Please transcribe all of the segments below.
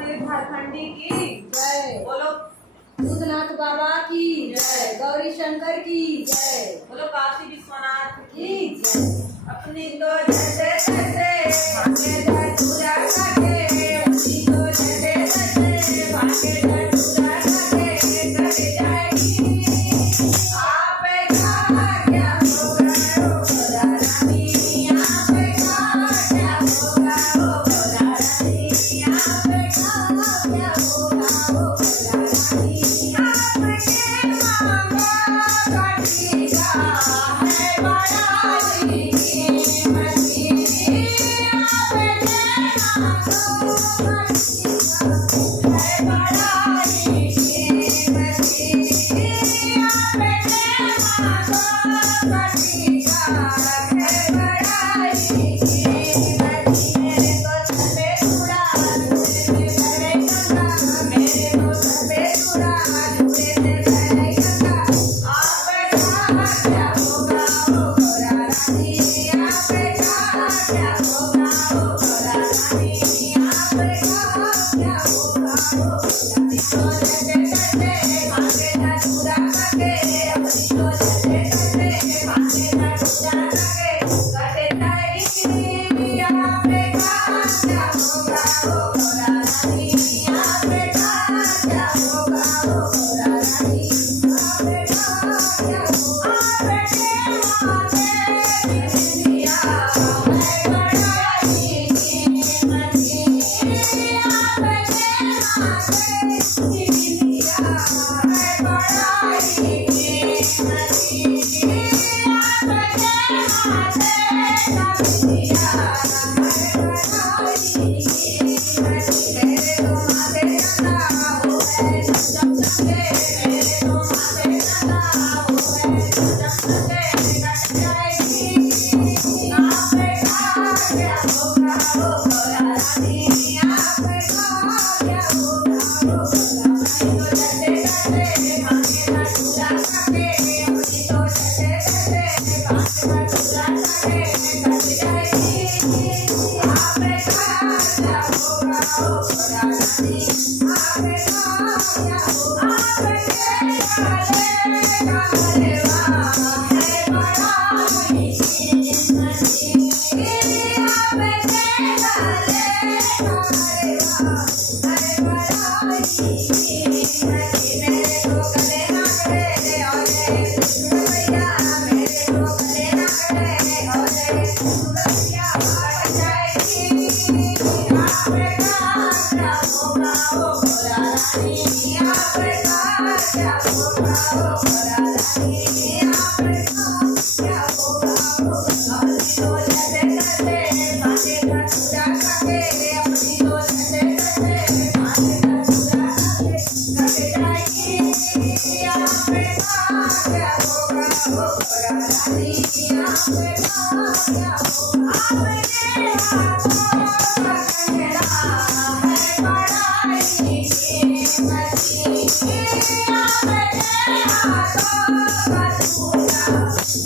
महादेव झारखंडी की जय। बोलो भूतनाथ बाबा की जय। गौरी शंकर की जय। बोलो काशी विश्वनाथ की जय। अपनी तो जैसे तैसे भागे जाए पूजा करके, अपनी तो जैसे तैसे भागे जाए पूजा करके कट जाएगी। आप क्या होगा ओ खुदा रानी, आप क्या होगा ओ खुदा रानी, आप क्या होगा ओ खुदा रानी। आपके मांगो कटिया है बड़ाई की मछली, आपके मांगो कटिया है बड़ाई की मछली, आपके मांगो कटिया है बड़ाई की मछली। मेरे तो सर पे चूड़ा झूले से भरे गंगा, मेरे तो सर पे चूड़ा झूले से भरे गंगा। आप क्या होगा ओ खुदा रानी, आप क्या होगा ओ खुदा रानी, आप क्या होगा ओ खुदा। तो जैसे तैसे भागे जा चूड़ा करके, अपनी तो जैसे तैसे भागे जा चूड़ा करके कट जाएगी। आप क्या होगा ओ खुदा रानी, आप क्या होगा ओ खुदा रानी, आप क्या होगा। आपके माथे की बिंदिया है बड़ाई की मछली, आपके माथे की बिंदिया है बड़ाई की मछली, आपके माथे का बिंदिया है बड़ाई की मछली। मेरे तो माथे नंगा वो है चमचमे, मेरे तो माथे नंगा वो है चमचमे कट जाएगी। आप क्या होगा ओ खुदा रानी, आप क्या होगा ओ खुदा। तो जैसे तैसे भागे जा चूड़ा करके, अपनी तो जैसे तैसे भागे जा चूड़ा करके कट जाएगी। आप क्या होगा ओ खुदा रानी, आप क्या होगा। आपके काले का हलवा है बड़ाई की मछली, आपके काले का हलवा है बड़ाई की मछली। मेरे तो गले ना करे और कृष्ण भैया, मेरे तो गले ना करे और कृष्ण भैया कट जाएगी। आप क्या होगा ओ खुदा रानी, आप क्या होगा ओ खुदा रानी, आप क्या होगा ओ। अपनी तो जैसे तैसे भागे जा चूड़ा करके, अपनी तो जैसे तैसे भागे जा चूड़ा करके कट जाएगी। आप क्या होगा ओ खुदा रानी, आप क्या होगा। आपके हाथों का कंगना है बड़ाई की मछली, आपके हाथों का चूड़ा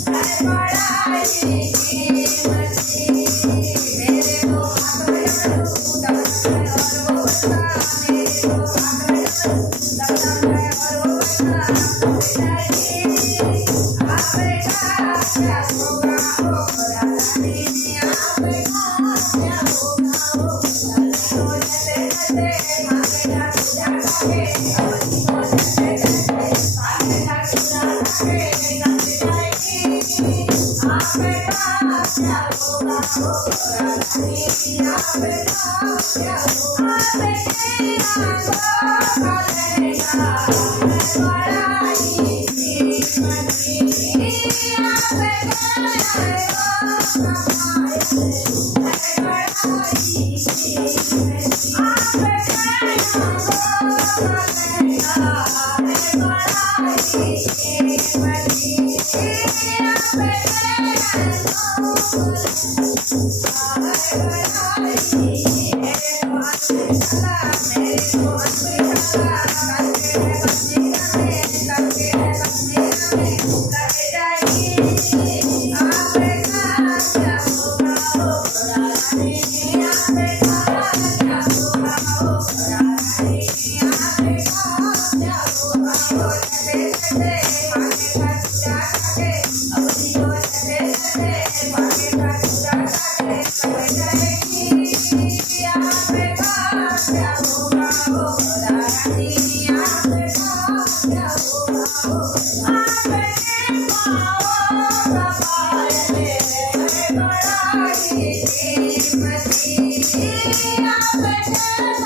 है बड़ाई की मछली। मेरे तो हाथ में डमरू दबदब है और वो बच्चा, मेरे तो हाथ में डमरू दबदब है और वो बच्चा कट जाएगी। आप क्या होगा ओ खुदा रानी, आप क्या होगा ओ खुदा। तो जैसे तैसे भागे जा चूड़ा करके, अपनी तो जैसे तैसे भागे जा चूड़ा करके कट जाएगी। आप क्या होगा ओ खुदा रानी, आप क्या होगा। आपके आंखों का लहंगा है बड़ाई की मछली, आपके आंखों का पायल है बड़ाई की मछली, आपके आंखों का लहंगा है बड़ाई की मछली, आपके आंखों Thank you. Thank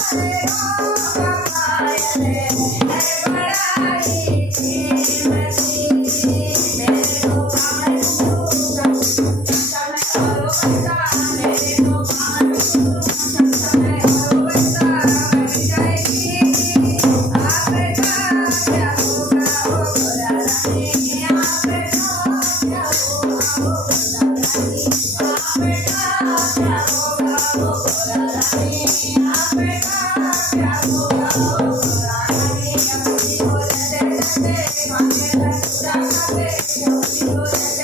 you.